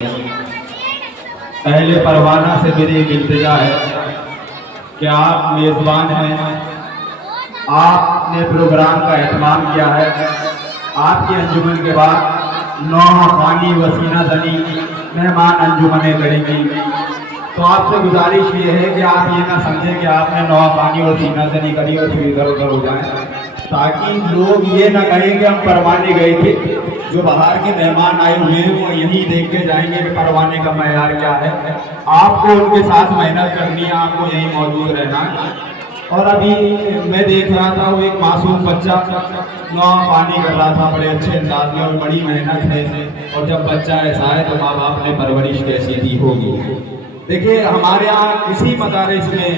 अहले परवाना से मेरी एक इल्तिजा है कि आप मेज़बान हैं, आपने प्रोग्राम का एहतमाम किया है। आपकी अंजुमन के बाद नौहा खानी वसीना जनी मेहमान अंजुमनें करेंगी, तो आपसे गुजारिश ये है कि आप ये ना समझें कि आपने नौहा खानी और सीना जनी करी और फिर इधर उधर हो जाए, ताकि लोग ये ना कहें कि हम परवाने गए थे। जो बाहर के मेहमान आए हुए हैं वो यही देख के जाएंगे कि परवाने का मयार क्या है। आपको उनके साथ मेहनत करनी है, आपको यही मौजूद रहना है। और अभी मैं देख रहा था, वो एक मासूम बच्चा नौहा पानी कर रहा था बड़े अच्छे अंदाज में, और बड़ी मेहनत है। और जब बच्चा ऐसा है तो माँ बाप ने परवरिश कैसी दी होगी। देखिए, हमारे यहाँ किसी मदारिस में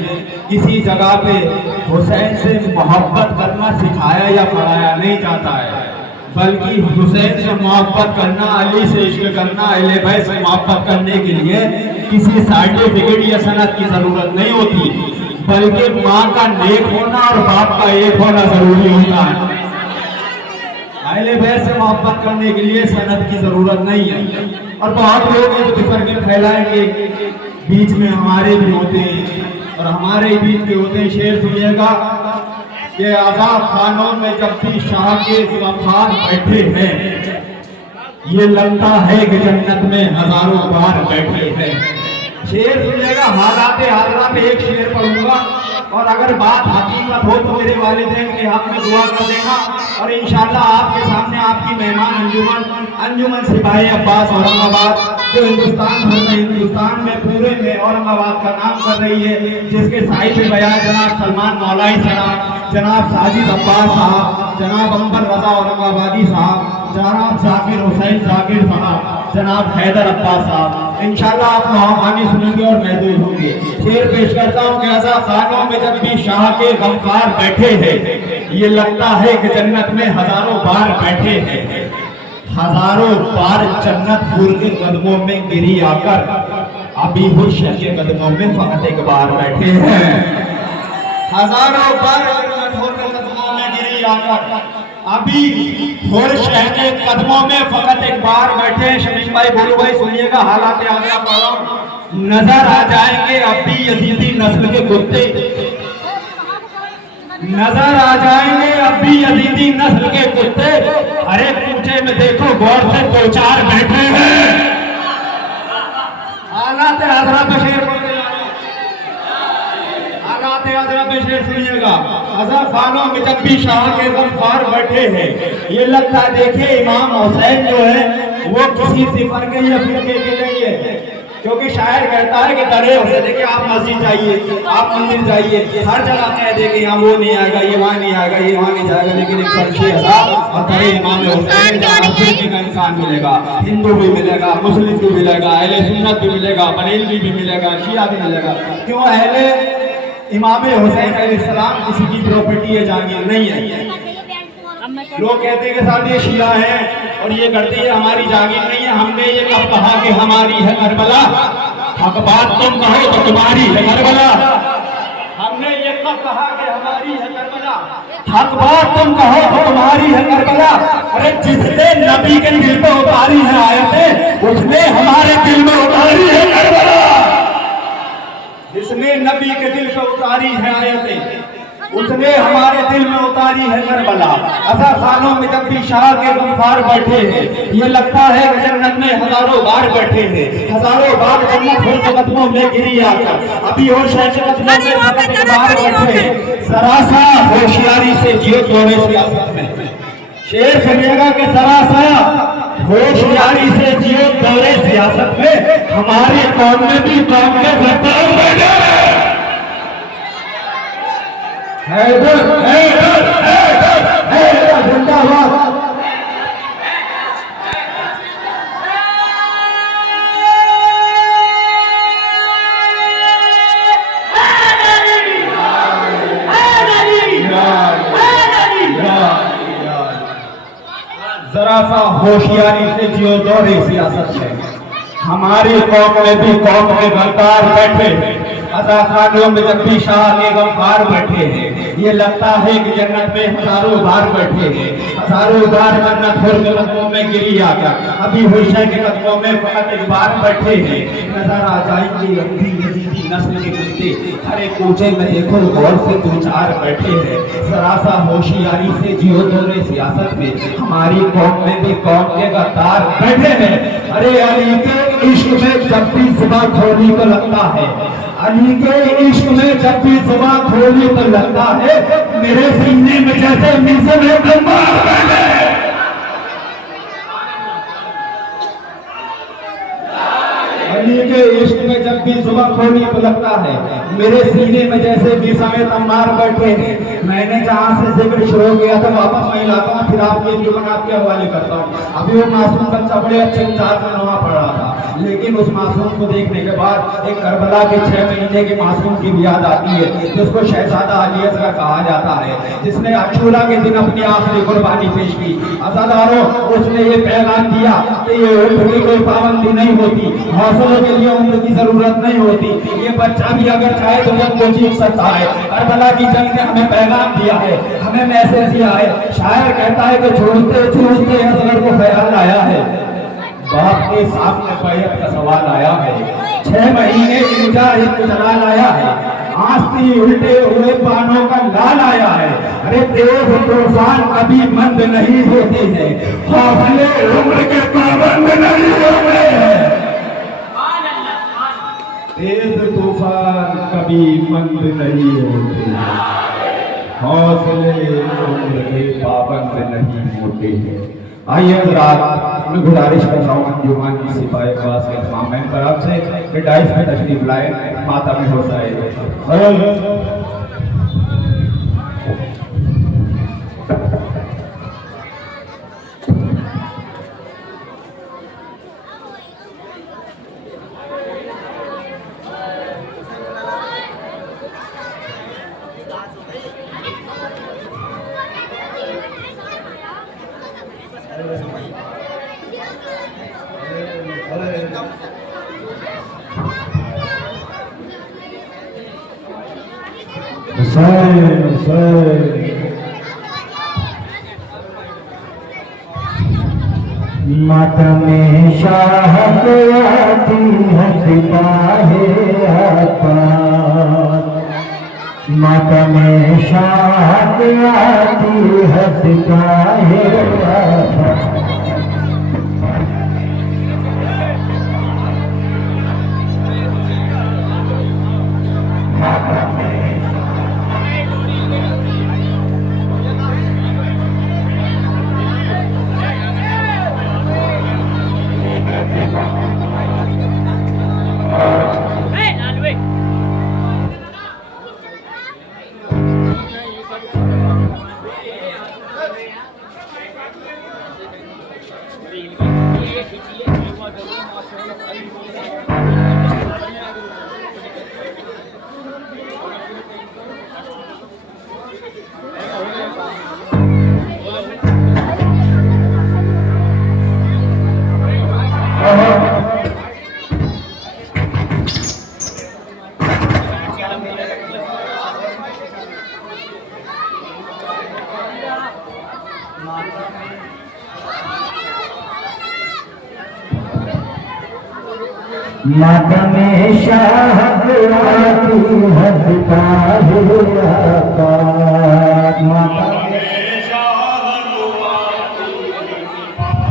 किसी जगह पे हुसैन से मोहब्बत करना सिखाया या पढ़ाया नहीं जाता है, बल्कि हुसैन से मोहब्बत करना, अली से इश्क करना, अहले बैत से मोहब्बत करने के लिए किसी सर्टिफिकेट या सनद की जरूरत नहीं होती, बल्कि माँ का नेक होना और बाप का एक होना जरूरी होता है। अहले बैत से मोहब्बत करने के लिए सनद की जरूरत नहीं है। और बहुत लोग हैं जो तफरीक फैलाएंगे, बीच में हमारे भी होते हैं और हमारे बीच के होते हैं। शेर सुनिएगा कि आजाद खानों में जब भी शाह के गमखार बैठे हैं, ये लगता है कि जन्नत में हजारों बार बैठे हैं। शेर सुनिएगा, हालात हाजरा पे एक शेर पढ़ूंगा, और अगर बात हकीकत हो तो मेरे वालिदैन के हक में दुआ कर देना। और इंशाअल्लाह आपके सामने आपकी मेहमान अंजुमन सिपाही अब्बास औरंगाबाद, जो हिंदुस्तान भर में, हिंदुस्तान में पूरे में औरंगाबाद का नाम कर रही है, जिसके साहिब बयान जनाब सलमान मौलाई साहब, जनाब साजिद अब्बास साहब, जनाब अंबर रजा औरंगाबादी साहब, जनाब जाकिर हुसैन जाकिर साहब, जनाब हैदर अब्बास साहब, इंशाअल्लाह आप नौहानी सुनेंगे और महसूस होंगे। शेर पेश करता हूँ कि आजाद खानों में जब भी शाह के गमखार बैठे हैं, ये लगता है कि जन्नत में हजारों बार बैठे हैं। हजारों बार जन्नत हुर के कदमों में गिरी आकर, अभी हुर्शह के कदमों में फकत एक बार बैठे हैं। हजारों बार जन्नत हुर के कदमों में गिरी आकर, अभी हुर्शह के कदमों में फकत एक बार बैठे हैं। शमीम भाई, बोलू भाई, सुनिएगा, हालात आगे पढ़ो। नजर आ जाएंगे अब भी यजीदी नस्ल के कुत्ते, नजर आ जाएंगे अब भी यजीदी नस्ल के कुत्ते। अरे पूछे में देखो गौर से, दो चार बैठे हैं। हालात हाजरा पे शेर, हालात हाजरा पे शेर सुनिएगा। आजाद खानों में जब भी शाह के गमखार बैठे हैं, ये लगता है, देखिए इमाम हुसैन जो है वो किसी सिफर के या फिरके के नहीं है, क्योंकि शायर कहता है कि डरे हुए, देखिए आप मस्जिद जाइए, आप मंदिर जाइए, हर जगह कह दे कि यहाँ वो नहीं आएगा, ये वहाँ नहीं आएगा, ये वहाँ नहीं जाएगा, लेकिन एक फर्शे और बड़े इमाम हुसैन का इंसान मिलेगा, हिंदू भी मिलेगा, मुस्लिम भी मिलेगा, अहले सुन्नत भी मिलेगा, बरेलवी भी मिलेगा, शिया भी मिलेगा। क्यों? अहले इमाम हुसैन अलैहिस्सलाम किसी की प्रॉपर्टी है, जागीर नहीं है। लोग कहते हैं कि साहब ये शिया है और ये करते हैं, हमारी जागीर नहीं है। हमने ये कब कहा कि हमारी है करबला? हक बात तुम कहो तो तुम्हारी है करबला। हमने ये कब कहा कि हमारी है करबला? हक बात तुम कहो तो तुम्हारी है करबला। अरे जिसने नबी के दिल में उतारी है आयतें, उसने हमारे दिल में उतारी है करबला। जिसने नबी के दिल पे उतारी है आयतें, उसने हमारे दिल में उतारी है करबला। आजाद खानों में जब भी शाह के गमखार बैठे हैं, ये लगता है कि जन्नत में हजारों बार बैठे हैं। हजारों बार जन्नत हुर के कदमों में गिरी आकर, अभी होशे के कदमों में फकत एक बार बैठे हैं। जरा सा होशियारी से जियो दौरे सियासत में। शेर सुनिएगा कि जरा सा होशियारी से जियो दौरे सियासत में, हमारी कौम में भी कौम के सरदार बैठे हैं। हैदर हैदर हैदर हैदर जिंदाबाद। जरा सा होशियारी से जियो दौरे सियासत में, हमारी कौम में भी कौम के गद्दार बैठे हैं। आजाद खानों में जब भी शाह के गमखार बैठे हैं, ये लगता है कि जन्नत में हजारों बार बैठे हैं, हजारों बार जन्नत के कदमों में गिरी आकर अभी हुशै के कदमों में फकत एक बार बैठे हैं। नजर आ जाएंगे अभी यजीदी नस्ल के कुत्ते, हरे कोचे में देखो गौर से दो चार बैठे हैं। सरासा होशियारी से जियो दोरे सियासत में, हमारी कौम में भी कौम के गद्दार बैठे हैं। अरे अली के इश्क में जब भी जुबान खोली तो लगता है, अली के इश्क में जब भी जुबान खोली तो लगता है मेरे सीने में जैसे मिस्र में तलवार बैठे। अली के इश्क में जब भी जुबान खोली तो लगता है मेरे सीने में जैसे भी समय तमार बैठे हैं। मैंने जहाँ से जिक्र शुरू किया था वापस मैं लाता हूँ, फिर आपके जीवन आपके हवाले करता हूँ। अभी वो मासूम बच्चा बड़े अच्छे मिजाज में नवा पड़ रहा था, लेकिन उस मासूम को देखने के बाद एक करबला के 6 महीने के मासूम की भी याद आती है, जिसको शहजादा अली असगर कहा जाता है, जिसने अशूरा के दिन अपनी आखिरी कुर्बानी पेश की। अज़ादारों, उसने ये पैगाम दिया कि ये उम्र की कोई पाबंदी नहीं होती, हौसलों के लिए उम्र की जरूरत नहीं होती, ये बच्चा भी अगर चाहे तो जब वो जीत सकता है। करबला की जंग ने हमें पैगाम दिया है, हमें मैसेज दिया है। शायर कहता है कि छोड़ते छोड़ते असगर को ख्याल आया है, बाप के सामने बैत का सवाल आया है, 6 महीने की मुजाहिद को जलाल आया है, आस्ती उल्टे हुए पानों का लाल आया है। अरे तेज तूफान कभी मंद नहीं होते हैं, हौसले उम्र के पाबंद नहीं होते हैं। तेज तूफान कभी मंद नहीं होते, हौसले उम्र के पाबंद नहीं होते हैं। आइए हज़रात, मैं गुजारिश करता हूँ अंजुमन सिपाही खास के तमाम मेंबर से कि डाइस पे तशरीफ लाए, माता में हो जाए। मातम शाह को आती है सिपाही आपात, मातम शाह को आती है सिपाही आपात। मातम शाह को आती है सिपाही आपात, मातम शाह को आती है सिपाही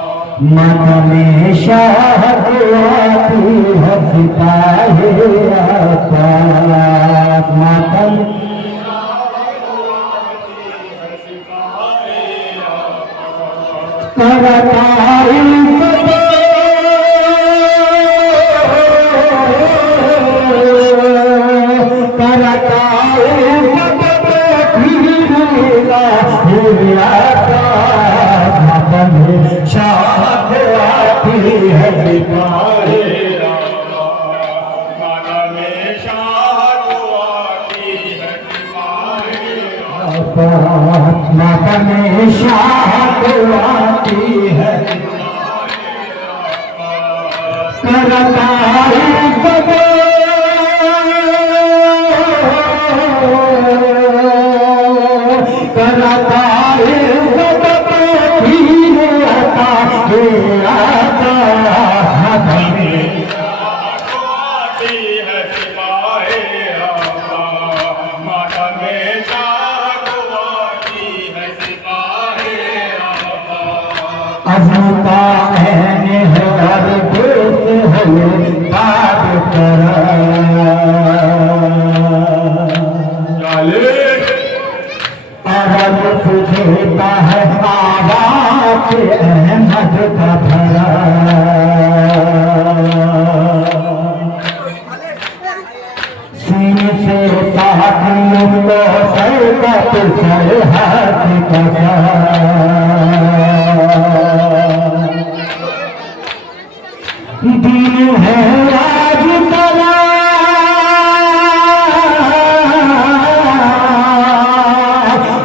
आपात, मातम शाह को आती है सिपाही आपात, मातम करताई माता में शाह को आती है करताई भरा सीने से साथियों को सरकत सरहद कसा दिन है आज कला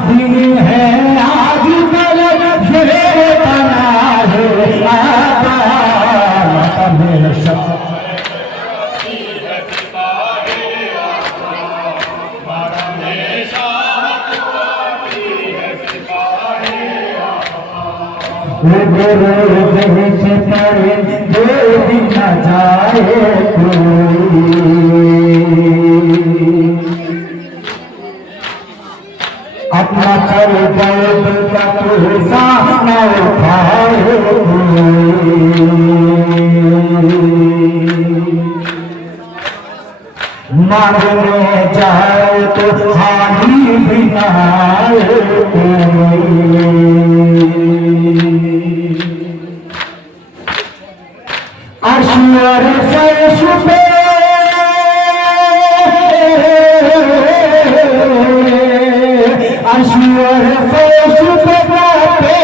दिन है आज कला शेर बना है आता हमेशा गुरु से परे दो दिन न जाए कोई अपना कर दर्द का तुझा न उठाए मांगने जाए तो हानि भी न आए अश्वर सरस पे अश्वर सरस पे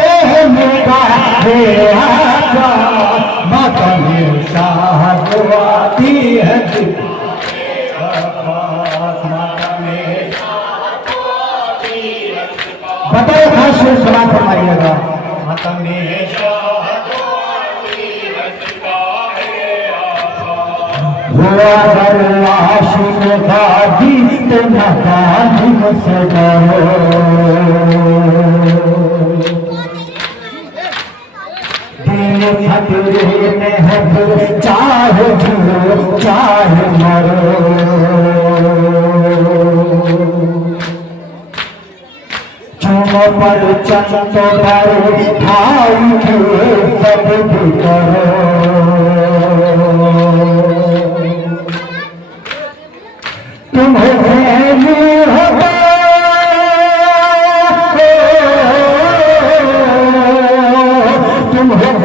निगाहे आका माता में शाह आती है बताओ खास सलाम फरमाइएगा माता में हुआ आशिक गाजी तो नकाजी से डरो दिल खतरे में है तो चाहे जियो चाहे मरो चुनो पर चंतो पर भाई के सब भी करो तुम्हें होगा तुम्हें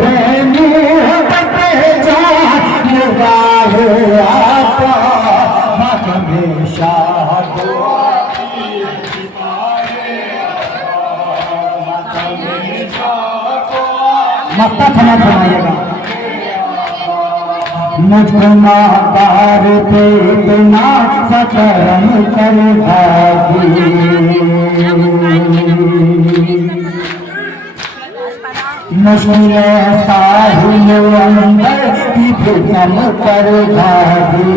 आता हमेशा मक्ता खाना बनाइएगा मुझको मातार पे इतना सकरम कर भागी मुश्किल साहिल अंदर की फितम कर भागी